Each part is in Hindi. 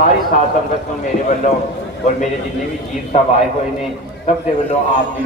सारी साथ संगत को मेरे वालों और मेरे जिन्ने भी जीत साहब आए हुए ने सब के वालों आप जी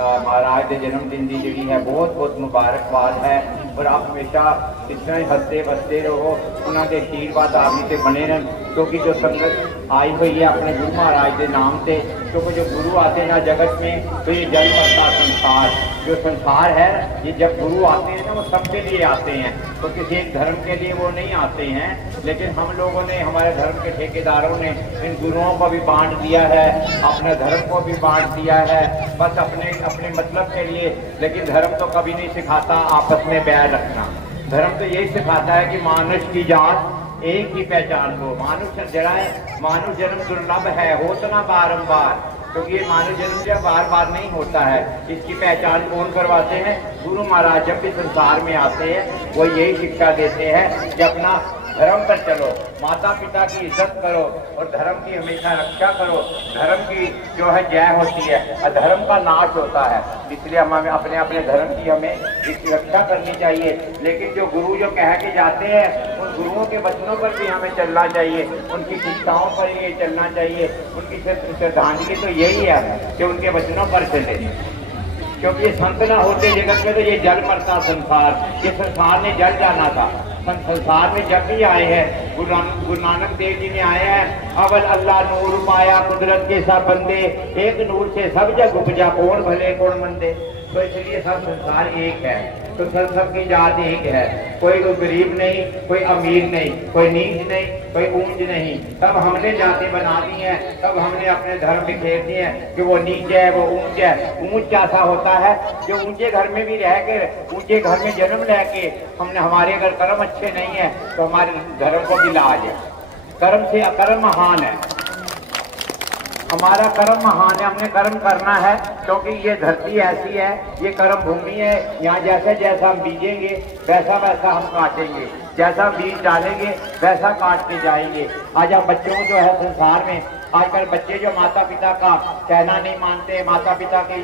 महाराज के जन्मदिन की जी है बहुत बहुत मुबारकबाद है। और आप हमेशा इस तरह ही हंसते बसते रहो, उन्होंने आशीर्वाद आप जी से बने रहें, क्योंकि जो संगत आई हुई है अपने गुरु महाराज के नाम से, क्योंकि जो गुरु आते हैं ना जगत में तो ये जल पड़ता संसार जो संसार है, ये जब गुरु आते हैं ना वो सबके लिए आते हैं, तो किसी एक धर्म के लिए वो नहीं आते हैं। लेकिन हम लोगों ने, हमारे धर्म के ठेकेदारों ने इन गुरुओं को भी बांट दिया है, अपने धर्म को भी बांट दिया है, बस अपने अपने मतलब के लिए। लेकिन धर्म तो कभी नहीं सिखाता आपस में बैर रखना, धर्म तो यही सिखाता है कि मानुष की जात एक ही पहचान को। मानुष जरा है, मानुष जन्म दुर्लभ है, होता ना बारंबार, क्योंकि ये मानव जन्म जब बार बार नहीं होता है। इसकी पहचान कौन करवाते हैं? गुरु महाराज जब भी संसार में आते हैं वो यही शिक्षा देते हैं कि अपना धर्म पर चलो, माता पिता की इज्जत करो और धर्म की हमेशा रक्षा करो। धर्म की जो है जय होती है, अधर्म का नाश होता है, इसलिए हमें अपने अपने धर्म की हमें इसकी रक्षा करनी चाहिए। लेकिन जो गुरु जो कह के जाते हैं उन गुरुओं के वचनों पर भी हमें चलना चाहिए, उनकी शिक्षाओं पर ये चलना चाहिए। उनकी श्रद्धांजलि तो यही है कि उनके वचनों पर चले, क्योंकि ये संत ना होते जगत में तो ये जल पड़ता संसार, ये संसार ने जल जाना था। संसार में जब भी आए हैं गुरु नानक देव जी ने आए हैं, अवल अल्लाह नूर पाया कुदरत के सब बंदे, एक नूर से सब जग उपजा कौन भले कौन मंदे। तो इसलिए सब संसार एक है, तो सबकी जात एक है, कोई गरीब नहीं, कोई अमीर नहीं, कोई नीच नहीं, कोई ऊंच नहीं, सब हमने जातें बना दी हैं, सब हमने अपने धर्म बिखेर दिए हैं कि वो नीच है वो ऊंच है। ऊंच कैसा होता है? जो ऊंचे घर में भी रह के, ऊंचे घर में जन्म लेके हमने, हमारे अगर कर्म अच्छे नहीं है तो हमारे धर्म को भी लाज है। कर्म से अकर्म महान है, हमारा कर्म महान है, हमने कर्म करना है, क्योंकि ये धरती ऐसी है, ये कर्म भूमि है, यहाँ जैसे जैसा हम बीजेंगे वैसा वैसा हम काटेंगे, जैसा बीज डालेंगे वैसा काट के जाएंगे। आज आप बच्चों को जो है संसार में आजकल बच्चे जो माता पिता का कहना नहीं मानते, माता पिता की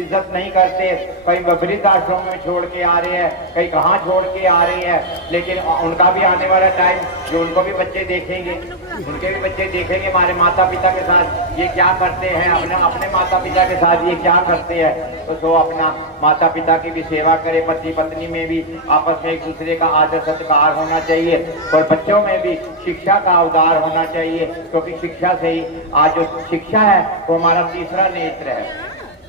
इज्जत नहीं करते, कहीं वृद्ध आश्रम में छोड़ के आ रहे हैं, कहीं कहाँ छोड़ के आ रहे हैं। लेकिन उनका भी आने वाला टाइम जो उनको भी बच्चे देखेंगे, उनके भी बच्चे देखेंगे हमारे माता पिता के साथ ये क्या करते हैं, अपने माता पिता के साथ ये क्या करते हैं। तो अपना माता पिता की भी सेवा करे, पति पत्नी में भी आपस में एक दूसरे का आदर सत्कार होना चाहिए, और बच्चों में भी शिक्षा का उदार होना चाहिए, क्योंकि शिक्षा से ही आज जो शिक्षा है वो हमारा तीसरा नेत्र है।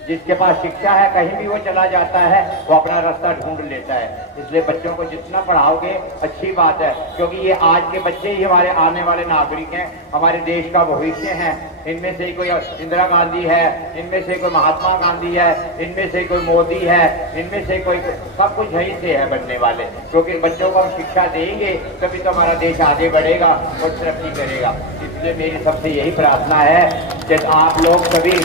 जिसके पास शिक्षा है कहीं भी वो चला जाता है, वो अपना रास्ता ढूंढ लेता है। इसलिए बच्चों को जितना पढ़ाओगे अच्छी बात है, क्योंकि ये आज के बच्चे ही हमारे आने वाले नागरिक हैं, हमारे देश का भविष्य हैं। इनमें से कोई इंदिरा गांधी है, इनमें से कोई महात्मा गांधी है, इनमें से कोई मोदी है, इनमें से कोई, सब कुछ यहीं से है बनने वाले। क्योंकि बच्चों को हम शिक्षा देंगे तभी तो हमारा देश आगे बढ़ेगा और तरक्की करेगा। इसलिए मेरी सबसे यही प्रार्थना है कि आप लोग सभी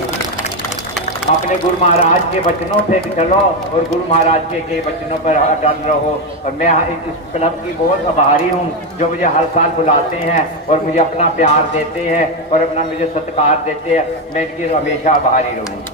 अपने गुरु महाराज के वचनों पे चलो और गुरु महाराज के वचनों पर अटल रहो। और मैं इस क्लब की बहुत आभारी हूँ जो मुझे हर साल बुलाते हैं और मुझे अपना प्यार देते हैं और अपना मुझे सत्कार देते हैं। मैं इनकी हमेशा आभारी रहूँगा।